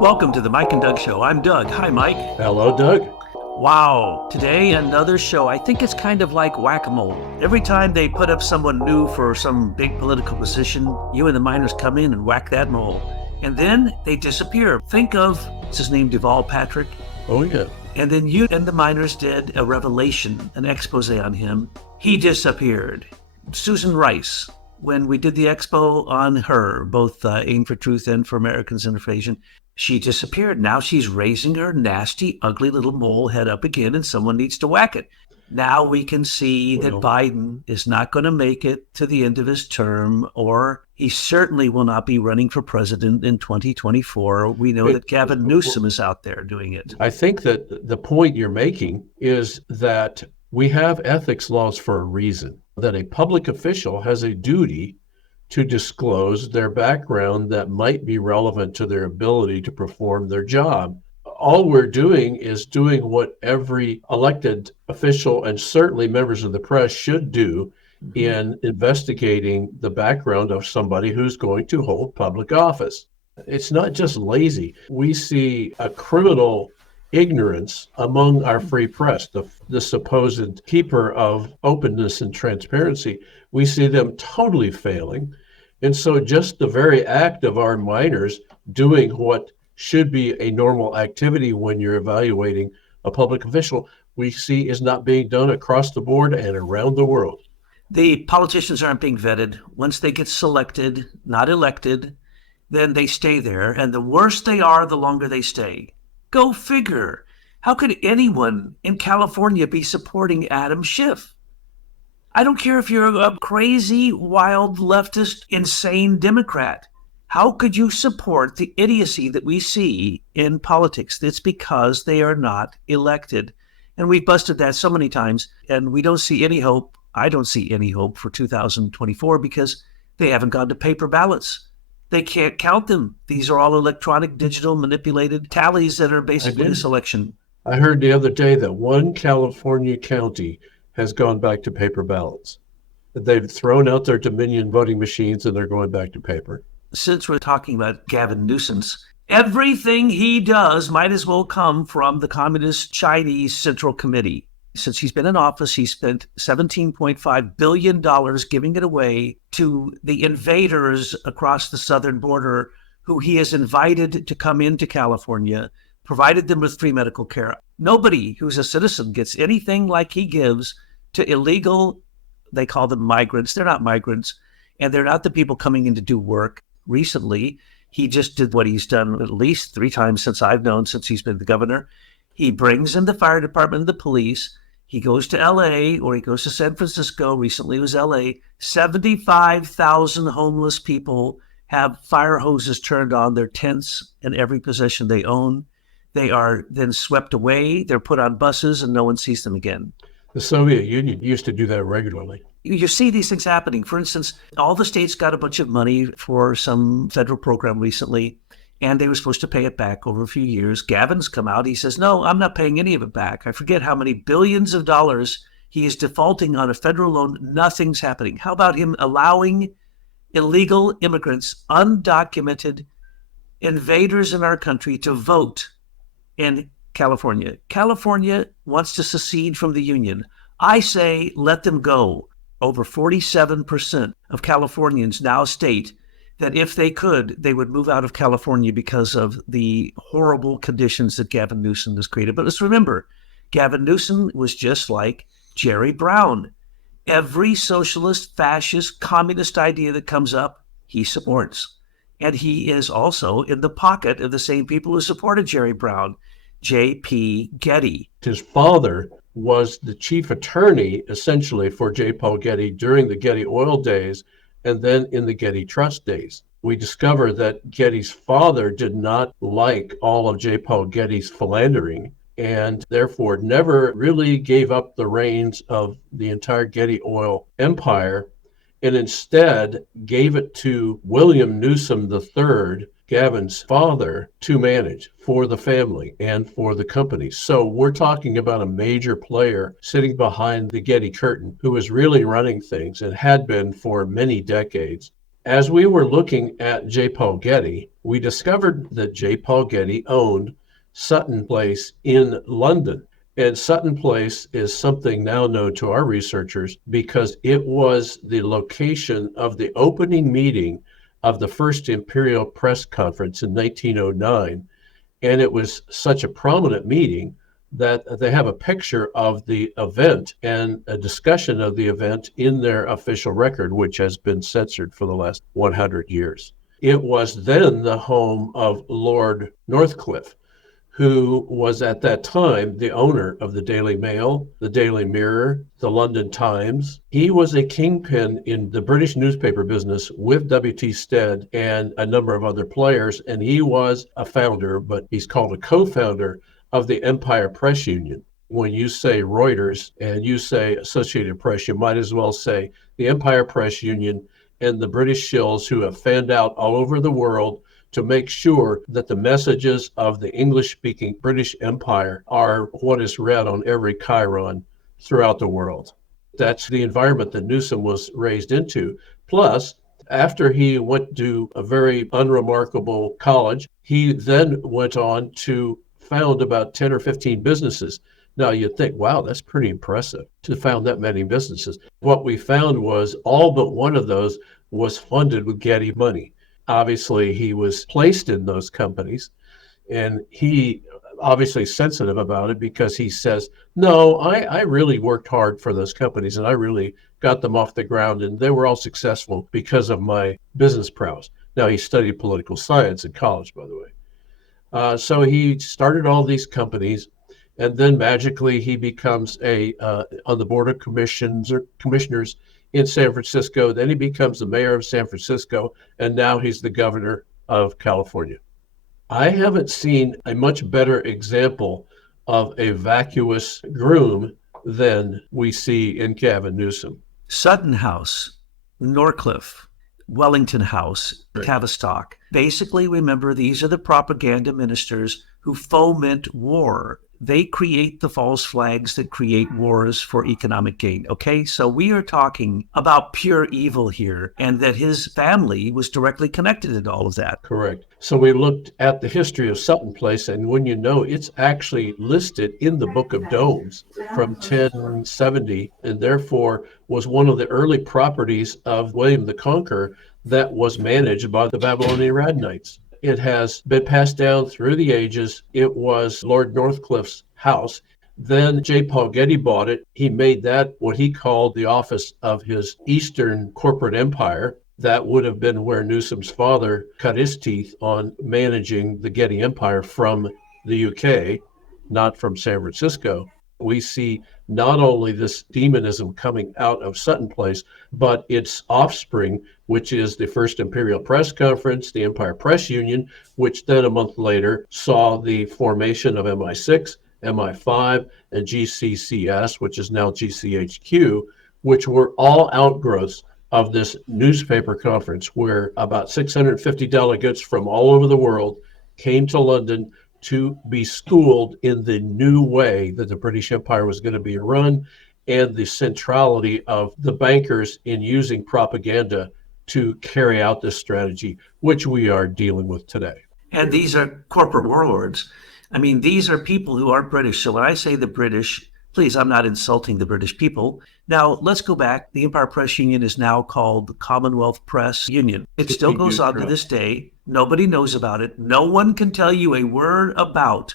Welcome to the Mike and Doug Show. I'm Doug. Hi, Mike. Hello, Doug. Wow. Today, another show. I think it's kind of like whack-a-mole. Every time they put up someone new for some big political position, you and the miners come in and whack that mole. And then they disappear. Think of, what's his name, Deval Patrick? Oh, yeah. And then you and the miners did a revelation, an expose on him. He disappeared. Susan Rice, when we did the expo on her, both Aim for Truth and for Americans Interface, she disappeared. Now she's raising her nasty, ugly little mole head up again, and someone needs to whack it. Now we can see that Biden is not going to make it to the end of his term, or he certainly will not be running for president in 2024. We know that Gavin Newsom is out there doing it. I think that the point you're making is that we have ethics laws for a reason, that a public official has a duty to disclose their background that might be relevant to their ability to perform their job. All we're doing is doing what every elected official and certainly members of the press should do in investigating the background of somebody who's going to hold public office. It's not just lazy. We see a criminal ignorance among our free press, the supposed keeper of openness and transparency. We see them totally failing. And so just the very act of our miners doing what should be a normal activity when you're evaluating a public official, we see is not being done across the board and around the world. The politicians aren't being vetted. Once they get selected, not elected, then they stay there. And the worse they are, the longer they stay. Go figure. How could anyone in California be supporting Adam Schiff? I don't care if you're a crazy, wild, leftist, insane Democrat. How could you support the idiocy that we see in politics? It's because they are not elected. And we've busted that so many times, and we don't see any hope. I don't see any hope for 2024 because they haven't gone to paper ballots. They can't count them. These are all electronic, digital, manipulated tallies that are basically a selection. I heard the other day that one California county has gone back to paper ballots. They've thrown out their Dominion voting machines and they're going back to paper. Since we're talking about Gavin Newsom, everything he does might as well come from the Communist Chinese Central Committee. Since he's been in office, he spent $17.5 billion giving it away to the invaders across the southern border who he has invited to come into California, provided them with free medical care. Nobody who's a citizen gets anything like he gives to illegal, they call them migrants. They're not migrants, and they're not the people coming in to do work. Recently, he just did what he's done at least 3 times since I've known, since he's been the governor. He brings in the fire department and the police. He goes to LA or he goes to San Francisco. Recently it was LA. 75,000 homeless people have fire hoses turned on their tents in every possession they own. They are then swept away. They're put on buses and no one sees them again. The Soviet Union used to do that regularly. You see these things happening. For instance, all the states got a bunch of money for some federal program recently, and they were supposed to pay it back over a few years. Gavin's come out. He says, no, I'm not paying any of it back. I forget how many billions of dollars he is defaulting on a federal loan. Nothing's happening. How about him allowing illegal immigrants, undocumented invaders in our country to vote in California? California wants to secede from the Union. I say let them go. Over 47% of Californians now state that if they could, they would move out of California because of the horrible conditions that Gavin Newsom has created. But let's remember, Gavin Newsom was just like Jerry Brown. Every socialist, fascist, communist idea that comes up, he supports. And he is also in the pocket of the same people who supported Jerry Brown, J.P. Getty. His father was the chief attorney, essentially, for J. Paul Getty during the Getty oil days and then in the Getty Trust days. We discover that Getty's father did not like all of J. Paul Getty's philandering and therefore never really gave up the reins of the entire Getty oil empire and instead gave it to William Newsom III, Gavin's father, to manage for the family and for the company. So we're talking about a major player sitting behind the Getty curtain who is really running things and had been for many decades. As we were looking at J. Paul Getty, we discovered that J. Paul Getty owned Sutton Place in London. And Sutton Place is something now known to our researchers because it was the location of the opening meeting of the first Imperial Press Conference in 1909. And it was such a prominent meeting that they have a picture of the event and a discussion of the event in their official record, which has been censored for the last 100 years. It was then the home of Lord Northcliffe, who was at that time the owner of the Daily Mail, the Daily Mirror, the London Times. He was a kingpin in the British newspaper business with W.T. Stead and a number of other players, and he was a founder, but he's called a co-founder of the Empire Press Union. When you say Reuters and you say Associated Press, you might as well say the Empire Press Union and the British shills who have fanned out all over the world to make sure that the messages of the English-speaking British Empire are what is read on every chyron throughout the world. That's the environment that Newsom was raised into. Plus, after he went to a very unremarkable college, he then went on to found about 10 or 15 businesses. Now you'd think, wow, that's pretty impressive to found that many businesses. What we found was all but one of those was funded with Getty money. Obviously, he was placed in those companies, and he obviously sensitive about it because he says, no, I really worked hard for those companies, and I really got them off the ground, and they were all successful because of my business prowess. Now, he studied political science in college, by the way. So he started all these companies, and then magically he becomes on the board of commissioners in San Francisco. Then he becomes the mayor of San Francisco, and now he's the governor of California. I haven't seen a much better example of a vacuous groom than we see in Gavin Newsom. Sutton House, Norcliffe, Wellington House, Right. Tavistock. Basically, remember, these are the propaganda ministers who foment war. They create the false flags that create wars for economic gain. Okay, so we are talking about pure evil here, and that his family was directly connected to all of that. Correct. So we looked at the history of Sutton Place, and when you know it's actually listed in the Book of Domes from 1070, and therefore was one of the early properties of William the Conqueror that was managed by the Babylonian Radnites. It has been passed down through the ages. It was Lord Northcliffe's house. Then J. Paul Getty bought it. He made that what he called the office of his Eastern corporate empire. That would have been where Newsom's father cut his teeth on managing the Getty Empire from the UK, not from San Francisco. We see not only this demonism coming out of Sutton Place, but its offspring, which is the First Imperial Press Conference, the Empire Press Union, which then a month later saw the formation of MI6, MI5, and GCCS, which is now GCHQ, which were all outgrowths of this newspaper conference where about 650 delegates from all over the world came to London to be schooled in the new way that the British Empire was going to be run and the centrality of the bankers in using propaganda to carry out this strategy, which we are dealing with today. And these are corporate warlords. I mean, these are people who aren't British. So when I say the British, please, I'm not insulting the British people. Now, let's go back. The Empire Press Union is now called the Commonwealth Press Union. It still goes on to this day. Nobody knows about it. No one can tell you a word about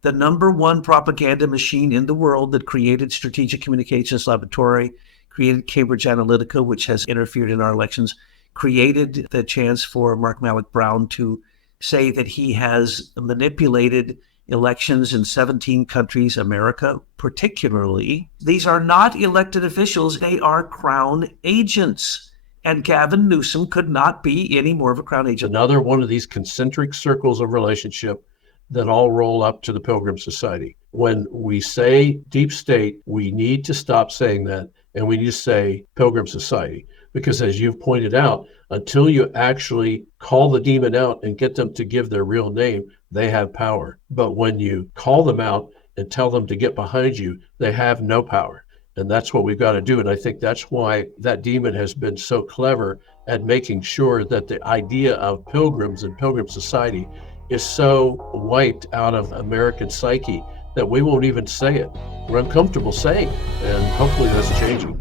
the number one propaganda machine in the world that created Strategic Communications Laboratory, created Cambridge Analytica, which has interfered in our elections, created the chance for Mark Malloch Brown to say that he has manipulated elections in 17 countries, America particularly. These are not elected officials, they are crown agents. And Gavin Newsom could not be any more of a crown agent. Another one of these concentric circles of relationship that all roll up to the Pilgrim Society. When we say deep state, we need to stop saying that, and we need to say Pilgrim Society. Because as you've pointed out, until you actually call the demon out and get them to give their real name, they have power. But when you call them out and tell them to get behind you, they have no power. And that's what we've got to do. And I think that's why that demon has been so clever at making sure that the idea of pilgrims and pilgrim society is so wiped out of American psyche that we won't even say it. We're uncomfortable saying it, and hopefully that's changing.